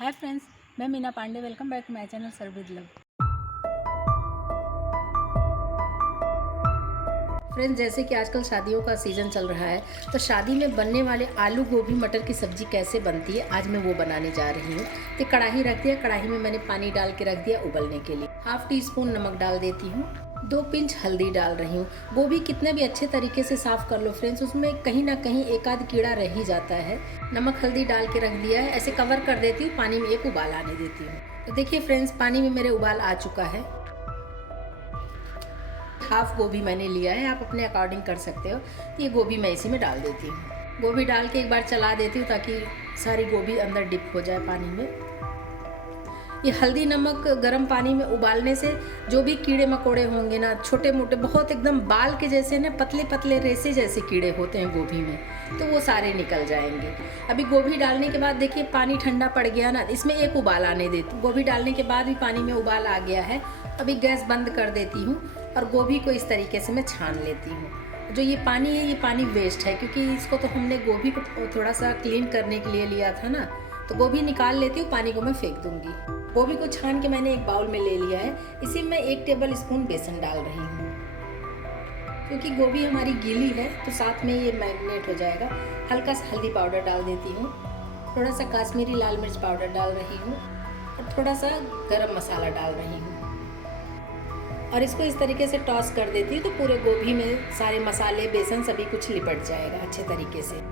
हाय friends, मैं Meena Pandey. Welcome back to my channel serve with love. Friends, जैसे कि आजकल शादियों का सीज़न चल रहा है, तो शादी में बनने वाले आलू गोभी मटर की सब्ज़ी कैसे बनती है आज मैं वो बनाने जा रही हूँ। तो कढ़ाई रख दिया, कढ़ाई में मैंने पानी डाल के रख दिया उबलने के लिए। हाफ टी स्पून नमक डाल देती हूँ, 2 पिंच हल्दी डाल रही हूँ। गोभी कितने भी अच्छे तरीके से साफ़ कर लो फ्रेंड्स, उसमें कहीं ना कहीं एक आध कीड़ा रह ही जाता है। नमक हल्दी डाल के रख दिया है, ऐसे कवर कर देती हूँ, पानी में एक उबाल आने देती हूँ। तो देखिए फ्रेंड्स, पानी में मेरे उबाल आ चुका है। हाफ गोभी मैंने लिया है, आप अपने अकॉर्डिंग कर सकते हो। तो ये गोभी मैं इसी में डाल देती हूँ। गोभी डाल के एक बार चला देती हूँ ताकि सारी गोभी अंदर डिप हो जाए पानी में। ये हल्दी नमक गर्म पानी में उबालने से जो भी कीड़े मकोड़े होंगे ना, छोटे मोटे बहुत एकदम बाल के जैसे ना, पतले पतले रेसे जैसे कीड़े होते हैं गोभी में, तो वो सारे निकल जाएंगे। अभी गोभी डालने के बाद देखिए पानी ठंडा पड़ गया ना, इसमें एक उबाल आने देती हूँ। गोभी डालने के बाद भी पानी में उबाल आ गया है। अभी गैस बंद कर देती हूँ और गोभी को इस तरीके से मैं छान लेती हूँ। जो ये पानी है, ये पानी वेस्ट है, क्योंकि इसको तो हमने गोभी को थोड़ा सा क्लीन करने के लिए लिया था ना। तो गोभी निकाल लेती हूँ, पानी को मैं फेंक दूंगी। गोभी को छान के मैंने एक बाउल में ले लिया है। इसी में 1 टेबल स्पून बेसन डाल रही हूँ, क्योंकि गोभी हमारी गीली है तो साथ में ये मैरिनेट हो जाएगा। हल्का सा हल्दी पाउडर डाल देती हूँ, थोड़ा सा काश्मीरी लाल मिर्च पाउडर डाल रही हूँ और थोड़ा सा गरम मसाला डाल रही हूँ। और इसको इस तरीके से टॉस कर देती हूँ तो पूरे गोभी में सारे मसाले, बेसन सभी कुछ लिपट जाएगा अच्छे तरीके से।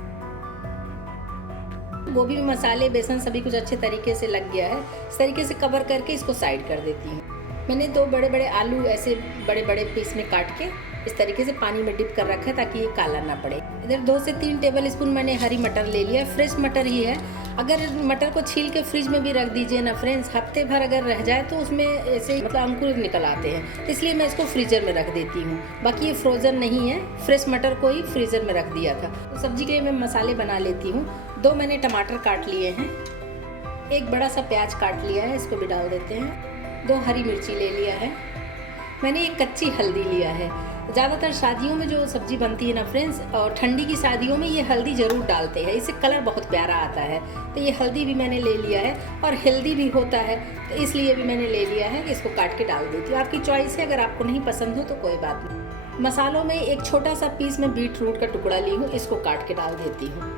गोभी में मसाले, बेसन सभी कुछ अच्छे तरीके से लग गया है। इस तरीके से कवर करके इसको साइड कर देती हूँ। मैंने 2 बड़े बड़े आलू ऐसे बड़े बड़े पीस में काट के इस तरीके से पानी में डिप कर रखा है ताकि ये काला ना पड़े। इधर 2 से 3 टेबल स्पून मैंने हरी मटर ले लिया है। फ्रेश मटर ही है। अगर मटर को छील के फ्रिज में भी रख दीजिए ना फ्रेंड्स, हफ्ते भर अगर रह जाए तो उसमें ऐसे मतलब अंकुर निकल आते हैं, तो इसलिए मैं इसको फ्रीजर में रख देती हूँ। बाकी ये फ्रोजन नहीं है, फ्रेश मटर को ही फ्रीजर में रख दिया था। तो सब्जी के लिए मैं मसाले बना लेती हूँ। 2 मैंने टमाटर काट लिए हैं, 1 बड़ा सा प्याज काट लिया है, इसको भी डाल देते हैं। 2 हरी मिर्ची ले लिया है। मैंने एक कच्ची हल्दी लिया है। ज़्यादातर शादियों में जो सब्ज़ी बनती है ना फ्रेंड्स, और ठंडी की शादियों में ये हल्दी ज़रूर डालते हैं, इससे कलर बहुत प्यारा आता है। तो ये हल्दी भी मैंने ले लिया है और हेल्दी भी होता है, तो इसलिए भी मैंने ले लिया है कि इसको काट के डाल देती हूँ। आपकी चॉइस है, अगर आपको नहीं पसंद हो तो कोई बात नहीं। मसालों में एक छोटा सा पीस में बीट रूट का टुकड़ा ली हूँ, इसको काट के डाल देती हूँ।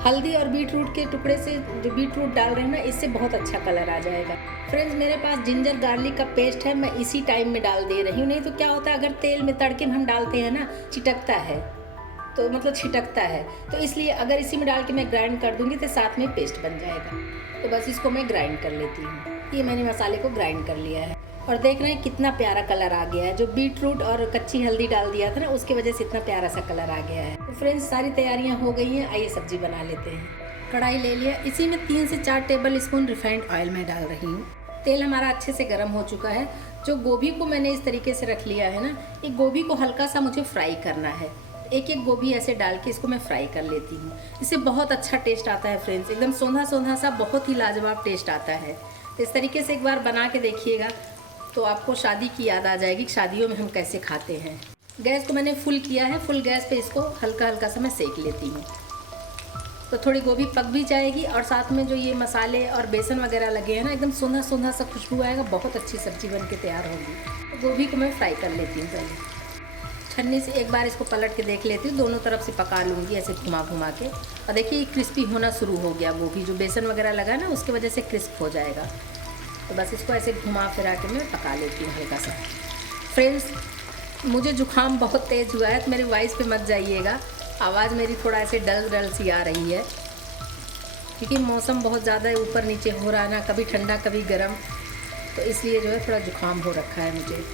हल्दी और बीट रूट के टुकड़े से जो बीट रूट डाल रहे हैं ना, इससे बहुत अच्छा कलर आ जाएगा। फ्रेंड्स, मेरे पास जिंजर गार्लिक का पेस्ट है, मैं इसी टाइम में डाल दे रही हूँ। नहीं तो क्या होता है, अगर तेल में तड़के में हम डालते हैं ना, छिटकता है, तो मतलब छिटकता है, तो इसलिए अगर इसी में डाल के मैं ग्राइंड कर दूंगी तो साथ में पेस्ट बन जाएगा। तो बस इसको मैं ग्राइंड कर लेती हूँ। ये मैंने मसाले को ग्राइंड कर लिया है और देख रहे हैं कितना प्यारा कलर आ गया है। जो बीट रूट और कच्ची हल्दी डाल दिया था ना, उसकी वजह से इतना प्यारा सा कलर आ गया है। तो फ्रेंड्स, सारी तैयारियां हो गई हैं, आइए सब्जी बना लेते हैं। कढ़ाई ले लिया, इसी में 3 से 4 टेबल स्पून रिफाइंड ऑयल मैं डाल रही हूँ। तेल हमारा अच्छे से गर्म हो चुका है। जो गोभी को मैंने इस तरीके से रख लिया है ना, ये गोभी को हल्का सा मुझे फ्राई करना है। एक एक गोभी ऐसे डाल के इसको मैं फ्राई कर लेती हूँ। इससे बहुत अच्छा टेस्ट आता है फ्रेंड्स, एकदम सोंधा सोंधा सा बहुत ही लाजवाब टेस्ट आता है। तो इस तरीके से एक बार बना के देखिएगा तो आपको शादी की याद आ जाएगी कि शादियों में हम कैसे खाते हैं। गैस को मैंने फुल किया है, फुल गैस पे इसको हल्का हल्का सा मैं सेक लेती हूँ, तो थोड़ी गोभी पक भी जाएगी और साथ में जो ये मसाले और बेसन वगैरह लगे हैं ना, एकदम सोंधा सोंधा सा खुशबू आएगा, बहुत अच्छी सब्जी बन के तैयार होगी। तो गोभी को मैं फ्राई कर लेती हूँ। पहले छन्नी से एक बार इसको पलट के देख लेती हूँ, दोनों तरफ से पका लूँगी ऐसे घुमा घुमा के। और देखिए ये क्रिस्पी होना शुरू हो गया, गोभी जो बेसन वगैरह लगा ना उसकी वजह से क्रिस्प हो जाएगा। तो बस इसको ऐसे घुमा फिरा के मैं पका लेती हूँ हल्का सा। फ्रेंड्स, मुझे जुकाम बहुत तेज़ हुआ है, तो मेरी वॉइस पे मत जाइएगा, आवाज़ मेरी थोड़ा ऐसे डल डल सी आ रही है, क्योंकि मौसम बहुत ज़्यादा ऊपर नीचे हो रहा है ना, कभी ठंडा कभी गर्म, तो इसलिए जो है थोड़ा जुकाम हो रखा है मुझे।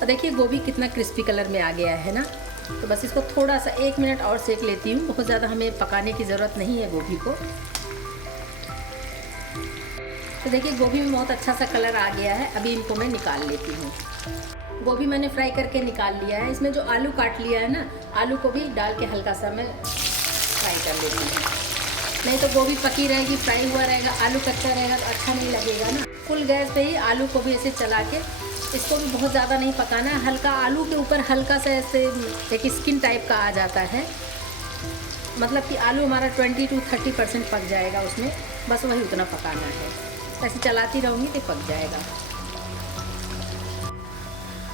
और देखिए गोभी कितना क्रिस्पी कलर में आ गया है ना। तो बस इसको थोड़ा सा 1 मिनट और सेक लेती हूँ, बहुत ज़्यादा हमें पकाने की ज़रूरत नहीं है गोभी को। तो देखिए गोभी में बहुत अच्छा सा कलर आ गया है। अभी इनको मैं निकाल लेती हूँ। गोभी मैंने फ्राई करके निकाल लिया है। इसमें जो आलू काट लिया है ना, आलू को भी डाल के हल्का सा मैं फ्राई कर लेती हूँ। नहीं तो गोभी पकी रहेगी, फ्राई हुआ रहेगा, आलू कच्चा रहेगा तो अच्छा नहीं लगेगा ना। फुल गैस पे ही आलू को भी ऐसे चला के, इसको भी बहुत ज़्यादा नहीं पकाना, हल्का आलू के ऊपर हल्का सा ऐसे एक स्किन टाइप का आ जाता है, मतलब कि आलू हमारा 20 to 30% पक जाएगा उसमें। बस वही उतना पकाना है। ऐसे चलाती रहूँगी तो पक जाएगा।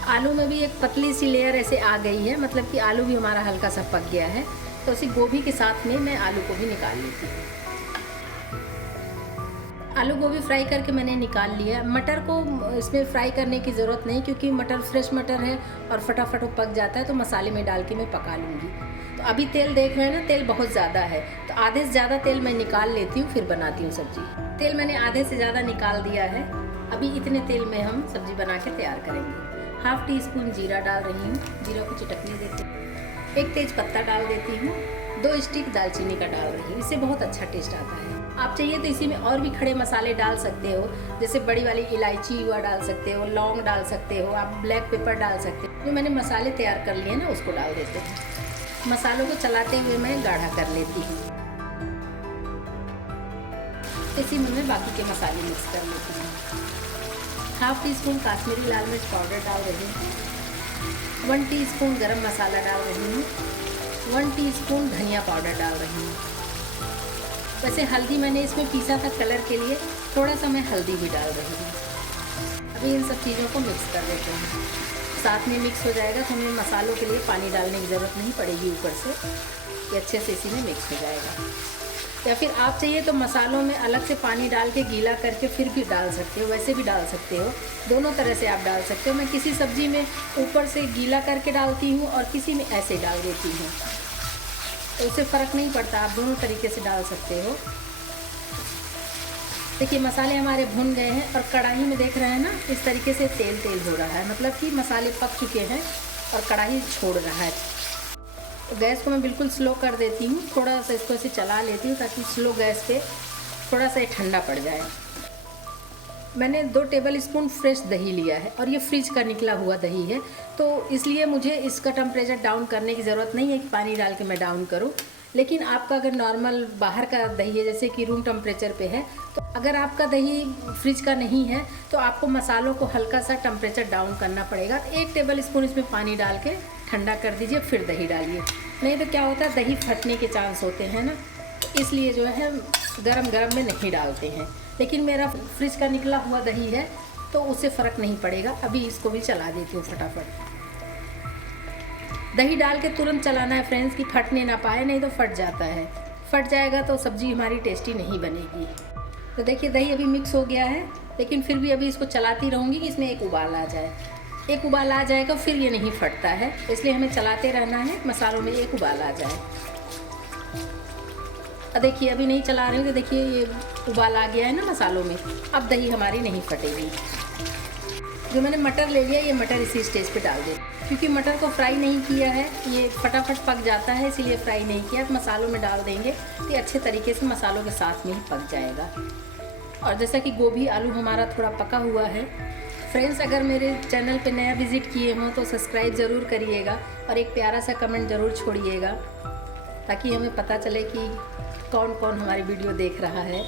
आलू में भी एक पतली सी लेयर ऐसे आ गई है, मतलब कि आलू भी हमारा हल्का सा पक गया है। तो उसी गोभी के साथ में मैं आलू को भी निकाल लेती हूँ। आलू गोभी फ्राई करके मैंने निकाल लिया। मटर को इसमें फ्राई करने की ज़रूरत नहीं, क्योंकि मटर फ्रेश मटर है और फटाफट वो पक जाता है, तो मसाले में डाल के मैं पका लूँगी। तो अभी तेल देख रहे हैं ना, तेल बहुत ज़्यादा है, तो आधे से ज़्यादा तेल मैं निकाल लेती हूँ, फिर बनाती हूँ सब्ज़ी। तेल मैंने आधे से ज़्यादा निकाल दिया है। अभी इतने तेल में हम सब्ज़ी बना के तैयार करेंगे। 1/2 टीस्पून जीरा डाल रही हूँ, जीरा को चटकने देती हूँ। 1 तेज पत्ता डाल देती हूँ। 2 स्टिक दालचीनी का डाल रही हूँ, इससे बहुत अच्छा टेस्ट आता है। आप चाहिए तो इसी में और भी खड़े मसाले डाल सकते हो, जैसे बड़ी वाली इलायची हुआ डाल सकते हो, लौंग डाल सकते हो, आप ब्लैक पेपर डाल सकते हो। जो मैंने मसाले तैयार कर लिए ना, उसको डाल देते हैं। मसालों को चलाते हुए मैं गाढ़ा कर लेती हूँ। इसी में मैं बाकी के मसाले मिक्स कर लेती हूँ। 1/2 टीस्पून काश्मीरी लाल मिर्च पाउडर डाल रही हूँ। 1 टीस्पून गरम मसाला डाल रही हूँ। 1 टीस्पून धनिया पाउडर डाल रही हूँ। वैसे हल्दी मैंने इसमें पीसा था कलर के लिए, थोड़ा सा मैं हल्दी भी डाल रही हूँ। अभी इन सब चीज़ों को मिक्स कर देते हैं। साथ में मिक्स हो जाएगा तो हमें मसालों के लिए पानी डालने की ज़रूरत नहीं पड़ेगी ऊपर से, ये अच्छे से इसी में मिक्स हो जाएगा। या फिर आप चाहिए तो मसालों में अलग से पानी डाल के गीला करके फिर भी डाल सकते हो, वैसे भी डाल सकते हो। दोनों तरह से आप डाल सकते हो। मैं किसी सब्ज़ी में ऊपर से गीला करके डालती हूँ और किसी में ऐसे डाल देती हूँ, तो उससे फ़र्क नहीं पड़ता, आप दोनों तरीके से डाल सकते हो। देखिए मसाले हमारे भुन गए हैं और कढ़ाई में देख रहे हैं ना, इस तरीके से तेल तेल हो रहा है, मतलब कि मसाले पक चुके हैं और कढ़ाई छोड़ रहा है। तो गैस को मैं बिल्कुल स्लो कर देती हूँ, थोड़ा सा इसको ऐसे चला लेती हूँ ताकि स्लो गैस पे थोड़ा सा ठंडा पड़ जाए। मैंने 2 टेबल स्पून फ्रेश दही लिया है और ये फ्रिज का निकला हुआ दही है, तो इसलिए मुझे इसका टेम्परेचर डाउन करने की ज़रूरत नहीं है कि पानी डाल के मैं डाउन करूं। लेकिन आपका अगर नॉर्मल बाहर का दही है, जैसे कि रूम टेम्परेचर पे है, तो अगर आपका दही फ्रिज का नहीं है तो आपको मसालों को हल्का सा टेम्परेचर डाउन करना पड़ेगा। 1 टेबल स्पून इसमें पानी डाल के ठंडा कर दीजिए, फिर दही डालिए। नहीं तो क्या होता है, दही फटने के चांस होते हैं ना, इसलिए जो है गरम गरम में नहीं डालते हैं। लेकिन मेरा फ्रिज का निकला हुआ दही है तो उससे फ़र्क नहीं पड़ेगा। अभी इसको भी चला देती हूँ फटाफट। दही डाल के तुरंत चलाना है फ्रेंड्स, कि फटने ना पाए, नहीं तो फट जाता है। फट जाएगा तो सब्ज़ी हमारी टेस्टी नहीं बनेगी। तो देखिए दही अभी मिक्स हो गया है, लेकिन फिर भी अभी इसको चलाती रहूँगी कि इसमें एक उबाल आ जाए। एक उबाल आ जाएगा फिर ये नहीं फटता है, इसलिए हमें चलाते रहना है, मसालों में एक उबाल आ जाए। देखिए अभी नहीं चला रही हूँ तो देखिए ये उबाल आ गया है ना मसालों में, अब दही हमारी नहीं फटेगी। जो मैंने मटर ले लिया, ये मटर इसी स्टेज पे डाल दे, क्योंकि मटर को फ्राई नहीं किया है, ये फटाफट पक जाता है, इसीलिए फ्राई नहीं किया। मसालों में डाल देंगे तो ये अच्छे तरीके से मसालों के साथ में ही पक जाएगा। और जैसा कि गोभी आलू हमारा थोड़ा पका हुआ है। फ्रेंड्स अगर मेरे चैनल पे नया विज़िट किए हों तो सब्सक्राइब ज़रूर करिएगा और एक प्यारा सा कमेंट ज़रूर छोड़िएगा, ताकि हमें पता चले कि कौन कौन हमारी वीडियो देख रहा है।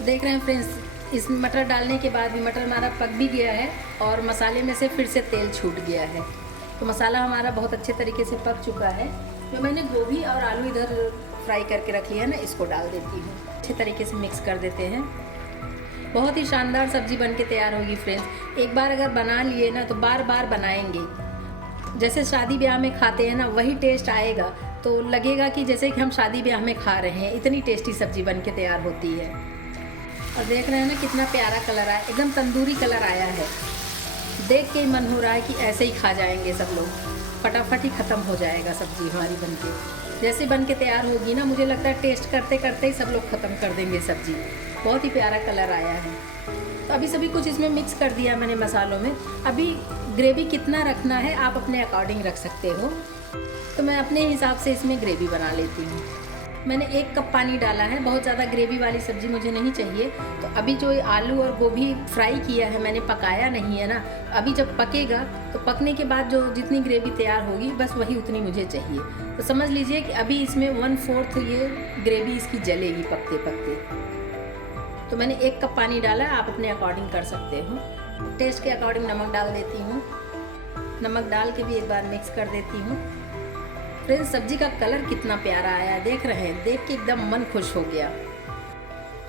देख रहे हैं फ्रेंड्स, इस मटर डालने के बाद भी मटर हमारा पक भी गया है और मसाले में से फिर से तेल छूट गया है। तो मसाला हमारा बहुत अच्छे तरीके से पक चुका है। जो मैंने गोभी और आलू इधर फ्राई करके रख लिया है ना, इसको डाल देती हूँ। अच्छे तरीके से मिक्स कर देते हैं। बहुत ही शानदार सब्ज़ी बन के तैयार होगी फ्रेंड्स। एक बार अगर बना लिए ना तो बार बार बनाएंगे। जैसे शादी ब्याह में खाते हैं ना, वही टेस्ट आएगा, तो लगेगा कि जैसे कि हम शादी ब्याह में खा रहे हैं। इतनी टेस्टी सब्ज़ी बन के तैयार होती है। और देख रहे हैं ना कितना प्यारा कलर आया, एकदम तंदूरी कलर आया है। देख के ही मन हो रहा है कि ऐसे ही खा जाएंगे सब लोग, फटाफट ही ख़त्म हो जाएगा सब्ज़ी हमारी बन के। जैसे बन के तैयार होगी ना, मुझे लगता है टेस्ट करते करते ही सब लोग ख़त्म कर देंगे सब्ज़ी। बहुत ही प्यारा कलर आया है। तो अभी सभी कुछ इसमें मिक्स कर दिया मैंने मसालों में। अभी ग्रेवी कितना रखना है आप अपने अकॉर्डिंग रख सकते हो, तो मैं अपने हिसाब से इसमें ग्रेवी बना लेती हूँ। मैंने 1 कप पानी डाला है, बहुत ज़्यादा ग्रेवी वाली सब्ज़ी मुझे नहीं चाहिए। तो अभी जो आलू और गोभी फ्राई किया है मैंने, पकाया नहीं है ना, अभी जब पकेगा तो पकने के बाद जो जितनी ग्रेवी तैयार होगी बस वही उतनी मुझे चाहिए। तो समझ लीजिए कि अभी इसमें 1/4 ये ग्रेवी इसकी जलेगी पकते पकते। तो मैंने 1 कप पानी डाला है, आप अपने अकॉर्डिंग कर सकते हो। टेस्ट के अकॉर्डिंग नमक डाल देती हूँ। नमक डाल के भी एक बार मिक्स कर देती हूँ। फ्रेंड्स सब्जी का कलर कितना प्यारा आया है, देख रहे हैं, देख के एकदम मन खुश हो गया।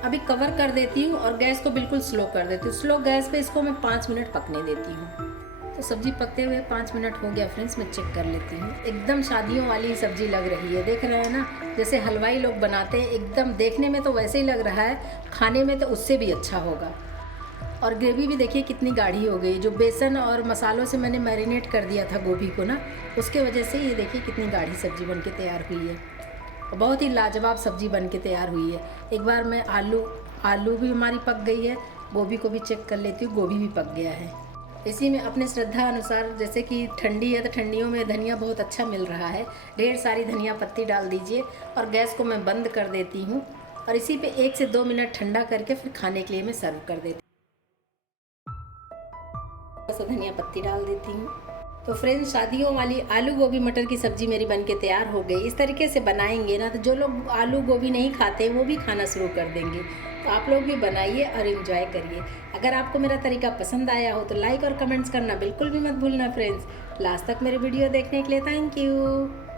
अभी कवर कर देती हूँ और गैस को बिल्कुल स्लो कर देती हूँ। स्लो गैस पे इसको मैं 5 मिनट पकने देती हूँ। तो सब्जी पकते हुए 5 मिनट हो गया फ्रेंड्स, मैं चेक कर लेती हूँ। एकदम शादियों वाली सब्जी लग रही है, देख रहे हैं ना, जैसे हलवाई लोग बनाते हैं। एकदम देखने में तो वैसे ही लग रहा है, खाने में तो उससे भी अच्छा होगा। और ग्रेवी भी देखिए कितनी गाढ़ी हो गई। जो बेसन और मसालों से मैंने मैरिनेट कर दिया था गोभी को ना, उसके वजह से ये देखिए कितनी गाढ़ी सब्जी बन के तैयार हुई है। बहुत ही लाजवाब सब्जी बन के तैयार हुई है। एक बार मैं आलू भी हमारी पक गई है, गोभी को भी चेक कर लेती हूँ, गोभी भी पक गया है। इसी में अपने श्रद्धा अनुसार, जैसे कि ठंडी है तो ठंडियों में धनिया बहुत अच्छा मिल रहा है, ढेर सारी धनिया पत्ती डाल दीजिए और गैस को मैं बंद कर देती हूँ। और इसी पे 1 से 2 मिनट ठंडा करके फिर खाने के लिए मैं सर्व कर देती हूँ। बस धनिया पत्ती डाल देती हूँ। तो फ्रेंड्स, शादियों वाली आलू गोभी मटर की सब्ज़ी मेरी बनके तैयार हो गई। इस तरीके से बनाएंगे ना तो जो लोग आलू गोभी नहीं खाते वो भी खाना शुरू कर देंगे। तो आप लोग भी बनाइए और इन्जॉय करिए। अगर आपको मेरा तरीका पसंद आया हो तो लाइक और कमेंट्स करना बिल्कुल भी मत भूलना फ्रेंड्स। लास्ट तक मेरे वीडियो देखने के लिए थैंक यू।